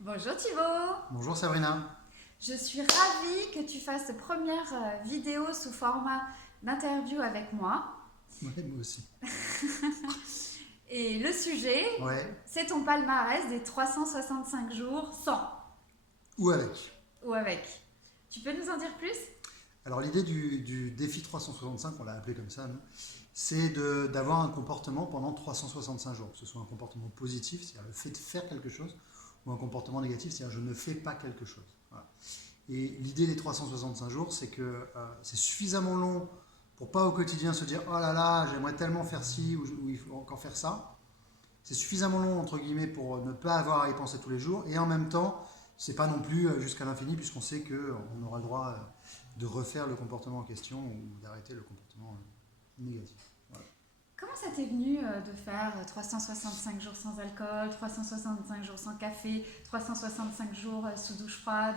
Bonjour Thibaut, Bonjour Sabrina. je suis ravie que tu fasses cette première vidéo sous format d'interview avec moi. Ouais, moi aussi. Et le sujet, Ouais, c'est ton palmarès des 365 jours sans ou avec. ou avec. Tu peux nous en dire plus? Alors l'idée du défi 365, on l'a appelé comme ça, nous, c'est d'avoir un comportement pendant 365 jours. Que ce soit un comportement positif, c'est-à-dire le fait de faire quelque chose, ou un comportement négatif, c'est-à-dire je ne fais pas quelque chose. Voilà. Et l'idée des 365 jours, c'est que c'est suffisamment long pour pas au quotidien se dire oh là là, j'aimerais tellement faire ci ou il faut encore faire ça. C'est suffisamment long entre guillemets pour ne pas avoir à y penser tous les jours et en même temps c'est pas non plus jusqu'à l'infini puisqu'on sait qu'on aura le droit de refaire le comportement en question ou d'arrêter le comportement négatif. Voilà. Comment ça t'est venu de faire 365 jours sans alcool, 365 jours sans café, 365 jours sous douche froide,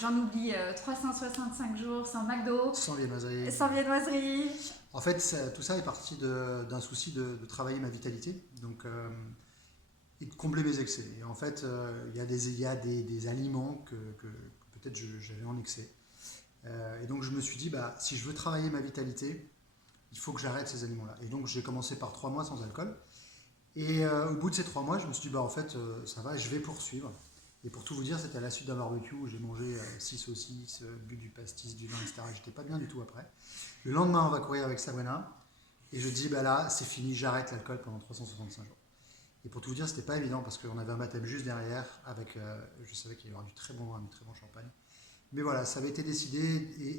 j'en oublie, 365 jours sans McDo, Sans viennoiserie. sans viennoiserie. En fait, tout ça est parti d'un souci de travailler ma vitalité donc, et de combler mes excès. Et en fait, il y a des aliments que peut-être j'avais en excès. Et donc je me suis dit, bah, si je veux travailler ma vitalité, il faut que j'arrête ces aliments-là. Et donc j'ai commencé par 3 mois sans alcool. Et au bout de ces 3 mois, je me suis dit, bah, en fait, ça va, je vais poursuivre. Et pour tout vous dire, c'était à la suite d'un barbecue où j'ai mangé 6 saucisses, bu du pastis, du vin, etc. J'étais pas bien du tout après. Le lendemain, on va courir avec Sabrina. Et je dis, bah là, c'est fini, j'arrête l'alcool pendant 365 jours. Et pour tout vous dire, c'était pas évident parce qu'on avait un baptême juste derrière. Avec, je savais qu'il y aurait du très bon vin, du très bon champagne. Mais voilà, ça avait été décidé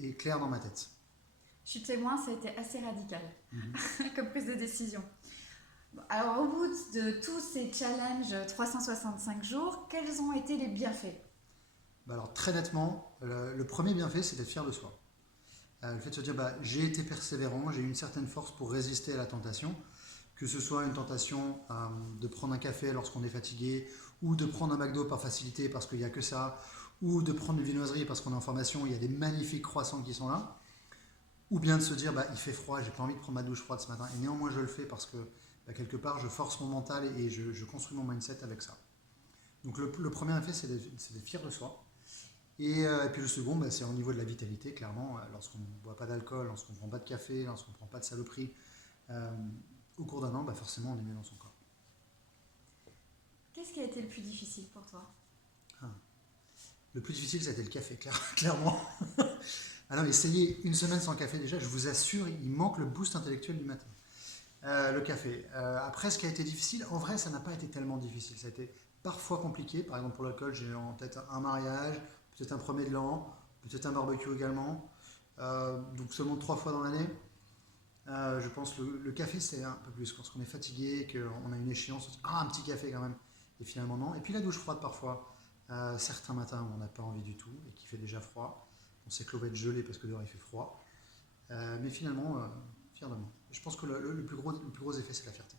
et clair dans ma tête. Je suis témoin, ça a été assez radical Mhm. comme prise de décision. Bon, alors, au bout de tous ces challenges 365 jours, quels ont été les bienfaits? Bah alors très nettement, le premier bienfait, c'est d'être fier de soi. Le fait de se dire, bah, j'ai été persévérant, j'ai eu une certaine force pour résister à la tentation, que ce soit une tentation de prendre un café lorsqu'on est fatigué, ou de prendre un McDo par facilité parce qu'il n'y a que ça, ou de prendre une viennoiserie parce qu'on est en formation, il y a des magnifiques croissants qui sont là, ou bien de se dire, bah, il fait froid, j'ai pas envie de prendre ma douche froide ce matin, et néanmoins je le fais parce que bah, quelque part je force mon mental et je construis mon mindset avec ça. Donc le premier effet, c'est d'être fier de soi. Et puis le second, bah, c'est au niveau de la vitalité, clairement, lorsqu'on ne boit pas d'alcool, lorsqu'on ne prend pas de café, lorsqu'on ne prend pas de saloperie, euh, au cours d'un an, bah, forcément on est mieux dans son corps. Qu'est-ce qui a été le plus difficile pour toi? Ah. Le plus difficile, c'était le café, clairement. Alors essayez une semaine sans café déjà, je vous assure, il manque le boost intellectuel du matin. Le café. Après, ce qui a été difficile, en vrai, ça n'a pas été tellement difficile. Ça a été parfois compliqué. Par exemple, pour l'alcool, j'ai en tête un mariage, peut-être un premier de l'an, peut-être un barbecue également. Donc seulement 3 fois dans l'année. Je pense que le café, c'est un peu plus. Lorsqu'on est fatigué, qu'on a une échéance, on se dit, ah, un petit café quand même. Et finalement, non. Et puis la douche froide parfois. Certains matins où on n'a pas envie du tout et qu'il fait déjà froid. On sait que l'eau va être gelée parce que dehors il fait froid. Mais finalement, fier de moi. Je pense que le plus gros effet, c'est la fierté.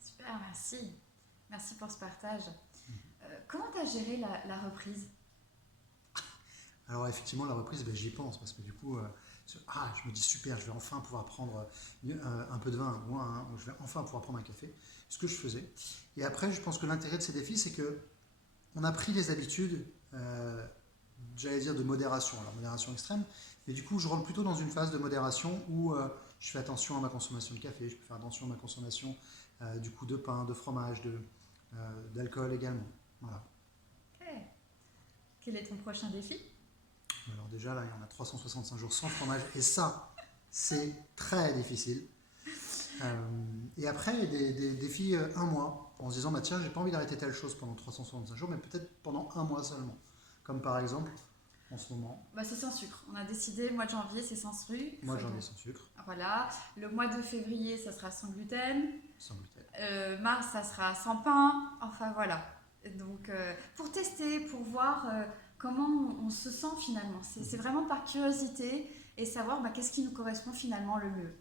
Super, merci. Merci pour ce partage. Comment tu as géré la reprise? Alors effectivement, la reprise, ben, j'y pense parce que du coup, je me dis super, je vais enfin pouvoir prendre un peu de vin ou je vais enfin pouvoir prendre un café, ce que je faisais. Et après, je pense que l'intérêt de ces défis, c'est que on a pris des habitudes, j'allais dire de modération, alors modération extrême, mais du coup, je rentre plutôt dans une phase de modération où je fais attention à ma consommation de café, je peux faire attention à ma consommation du coup de pain, de fromage, d'alcool également. Voilà. Ok. Quel est ton prochain défi? Alors déjà, là, il y en a 365 jours sans fromage, et ça, c'est très difficile. Et après, il y a des défis un mois, en se disant, bah, tiens, j'ai pas envie d'arrêter telle chose pendant 365 jours, mais peut-être pendant un mois seulement. Comme par exemple, en ce moment, Bah, c'est sans sucre. On a décidé, mois de janvier, c'est sans sucre. moi j'en ai sans sucre, Voilà. Le mois de février, ça sera sans gluten. sans gluten. Mars, ça sera sans pain. Enfin, voilà. Donc, pour tester, pour voir comment on se sent finalement. C'est vraiment par curiosité et savoir bah, qu'est-ce qui nous correspond finalement le mieux.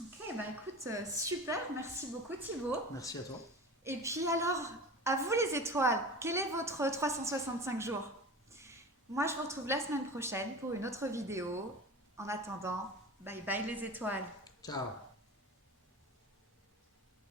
Ok, bah écoute, super. Merci beaucoup Thibaut. Merci à toi. Et puis alors, à vous les étoiles, quel est votre 365 jours? Moi, je vous retrouve la semaine prochaine pour une autre vidéo. En attendant, bye bye les étoiles. Ciao.